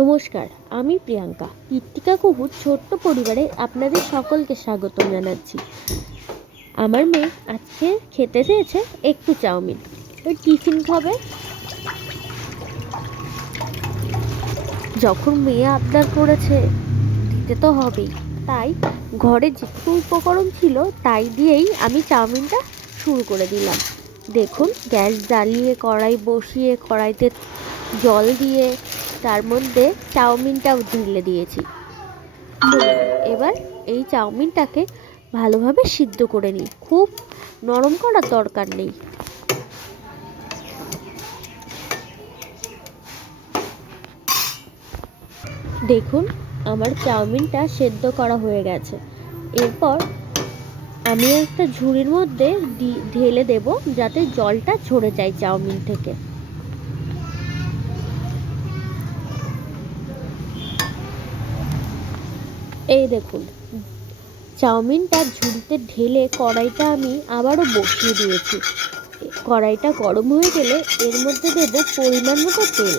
নমস্কার, আমি প্রিয়াঙ্কা। কৃত্তিকা কুহুর ছোট্ট পরিবারে আপনাদের সকলকে স্বাগত জানাচ্ছি। আমার মেয়ে আজকে খেতে চেয়েছে একটু চাউমিন। ওই টিফিন খাবে। যখন মেয়ে আবদার করেছে দিতে তো হবেই। তাই ঘরে যেটুকু উপকরণ ছিল তাই দিয়েই আমি চাউমিনটা শুরু করে দিলাম। দেখুন, গ্যাস জ্বালিয়ে কড়াই বসিয়ে কড়াইতে জল দিয়ে তার মধ্যে চাউমিনটাও ঢেলে দিয়েছি। এবার এই চাউমিনটাকে ভালোভাবে সিদ্ধ করে নিই। খুব নরম করার দরকার নেই। দেখুন, আমার চাউমিনটা সেদ্ধ করা হয়ে গেছে। এরপর আমি একটা ঝুড়ির মধ্যে ঢেলে দেব, যাতে জলটা ঝরে যায় চাউমিন থেকে। এই দেখুন, চাউমিনটা ঝুড়িতে ঢেলে কড়াইটা আমি আবারও বসিয়ে দিয়েছি। কড়াইটা গরম হয়ে গেলে এর মধ্যে দেব পরিমাণ মতো তেল।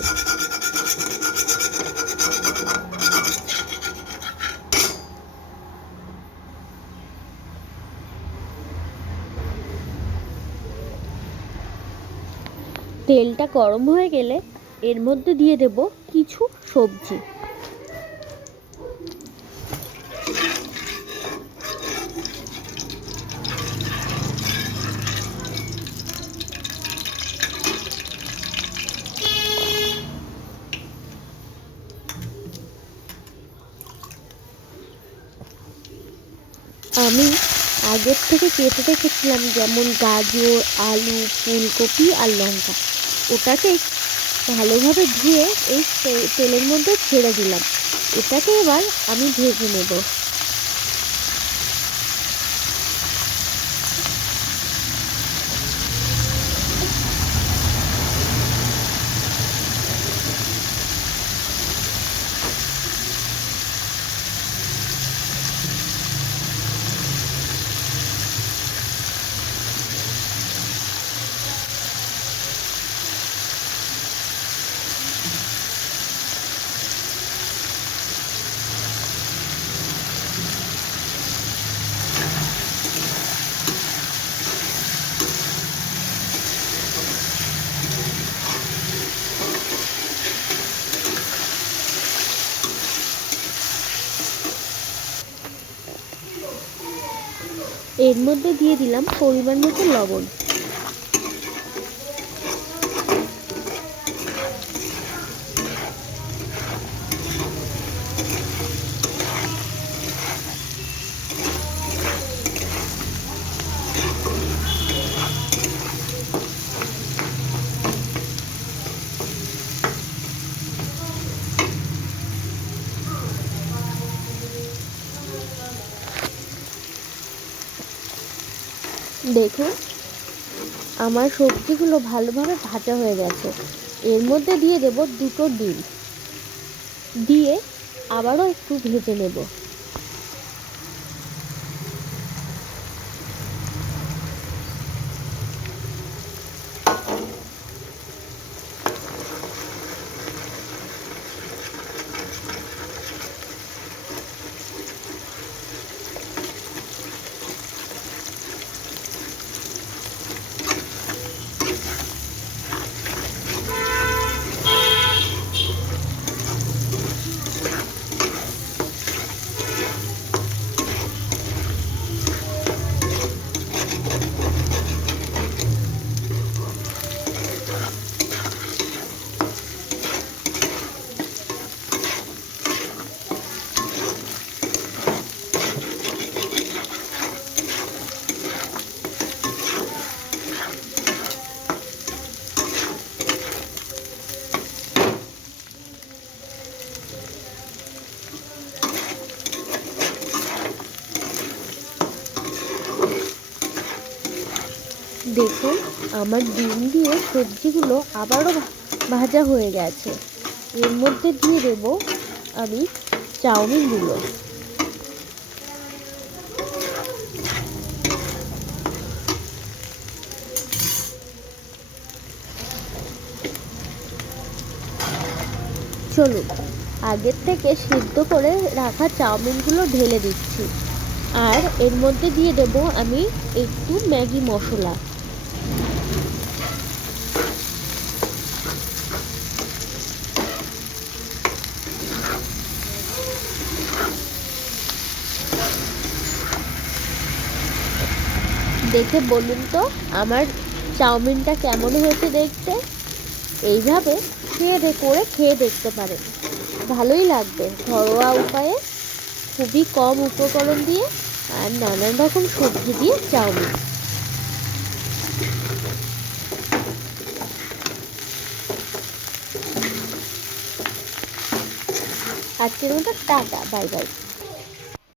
তেলটা গরম হয়ে গেলে এর মধ্যে দিয়ে দেব কিছু সবজি। আমি আগের থেকে কেটে রেখেছিলাম, যেমন গাজর, আলু, ফুলকপি আর লঙ্কা। ওটাকে ভালোভাবে ধুয়ে এই তেলের মধ্যে ছেড়ে দিলাম। এটাকে এবার আমি ভেজে নেব। এর মধ্যে দিয়ে দিলাম পরিমাণ মতো লবণ। দেখুন, আমার সবজিগুলো ভালোভাবে ভাজা হয়ে গেছে। এর মধ্যে দিয়ে দেব দুটো ডিম, দিয়ে আবারও একটু ভেজে নেব। দেখুন, আমার ডিম দিয়ে সবজিগুলো আবারও ভাজা হয়ে গেছে। এর মধ্যে দিয়ে দেব আমি চাউমিনগুলো। চলুন আগের থেকে সিদ্ধ করে রাখা চাউমিনগুলো ঢেলে দিচ্ছি। আর এর মধ্যে দিয়ে দেব আমি একটু ম্যাগি মশলা। দেখে বলুন তো আমার চাউমিনটা কেমন হয়েছে দেখতে। এইভাবে খেয়ে দেখতে পারেন, ভালোই লাগবে। ঘরোয়া উপায়ে, খুবই কম উপকরণ দিয়ে আর নানান রকম সবজি দিয়ে চাউমিন। আজকের মতো টাটা, বাই বাই।